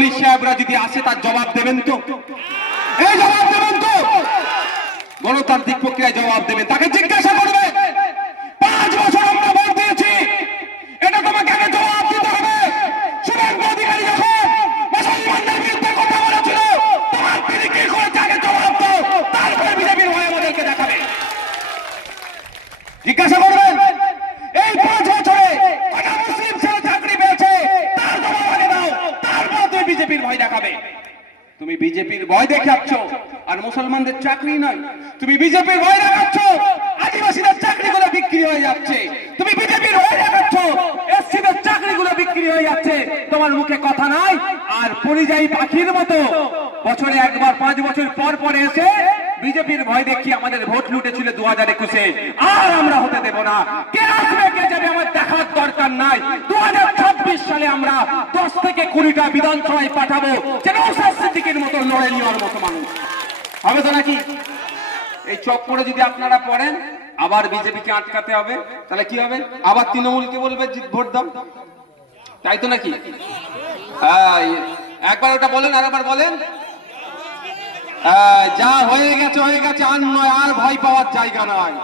Police সাহেবরা যদি আসে তার জবাব দেবেন তো? এই জবাব দেবেন তো? গণতান্ত্রিক প্রক্রিয়ায় জবাব দেবেন। তাকে জিজ্ঞাসা করবে 5 বছর আমরা ভোট দিয়েছি, এটা তোমাকে আগে জবাব দিতে হবে। শুভেন্দু অধিকারী যখন মুসলমানদের বিরুদ্ধে কথা বলেছিল, তোমার তিনি কি করেছে আগে জবাব দাও, তারপরে বিজেপির ভয় আমাদেরকে দেখাবে। জিজ্ঞাসা করবেন এই 5 বছরে কটা মুসলিম ছেলে চাকরি পেয়েছে, তার জবাব আগে দাও, তারপর তুমি বিজেপির ভয় দেখাবে। তুমি বিজেপির ভয় দেখাচ্ছ আর মুসলমানদের চাকরি নয়, তুমি বিজেপির ভয় দেখাচ্ছ, আদিবাসীদের চাকরিগুলো বিক্রি হয়ে যাচ্ছে। তুমি বিজেপির ভয় দেখাচ্ছ, এসসিদের চাকরিগুলো বিক্রি হয়ে যাচ্ছে। তোমার মুখে কথা নাই, আর পরিযায়ী পাখির মতো বছরে একবার 5 বছর পর পর এসে বিজেপির ভয় দেখিয়ে আমাদের ভোট লুটেছিল 2021-এ। আর আমরা হতে দেব না। কে আসবে কে যাবে আমার দেখার দরকার নাই। 2026 সালে আমরা 10 থেকে 20টা বিধানসভায় পাঠাবো, যেন নওশাদ সিদ্দিকীর মতো লড়ে নেওয়ার মতো মানুষ হবে তো নাকি? এই চক্করে যদি আপনারা পড়েন, আবার বিজেপিকে আটকাতে হবে, তাহলে কি হবে? আবার তৃণমূলকে বলবে ভোট দাও, তাই তো নাকি? একবার ওটা বলেন, আর একবার বলেন। যা হয়ে গেছে হয়ে গেছে, আর নয়, আর ভয় পাওয়ার জায়গা নয়।